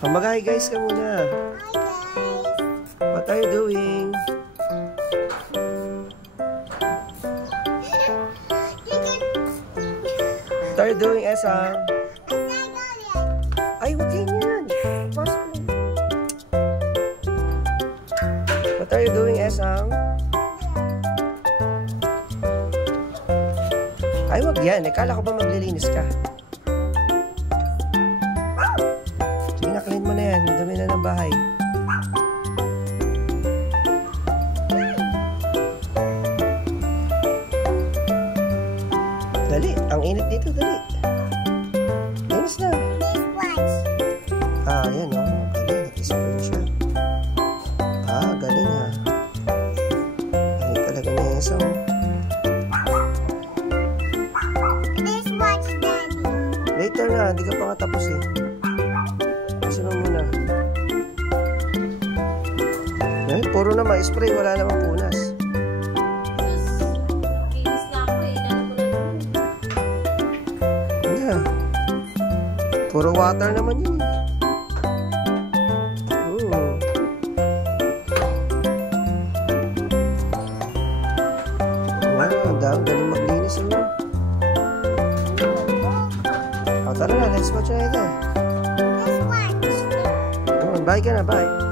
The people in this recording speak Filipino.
Mag-hi guys ka muna. Hi guys. What are you doing? What are you doing, Esang? Ay, huwag ganyan. Pasok mo. What are you doing, Esang? Ay, huwag yan. Kala ko ba maglilinis ka? Sige na, clean mo na yan. Dumi na ng bahay. Dali. Ang init dito. Dali. Linis na. Ah, yan o. Galing. Nag-spray siya. Ah, galing ha. Galing talaga niya yung isang. Later na. Hindi ka pa nga tapos eh. Kasi mo muna. Eh, puro na ma-spray. Wala namang punas. Yeah. Puro water naman yun. Ang galing maglinis naman. Tara na, let's watch na ito. Let's watch. Bye ka na, bye.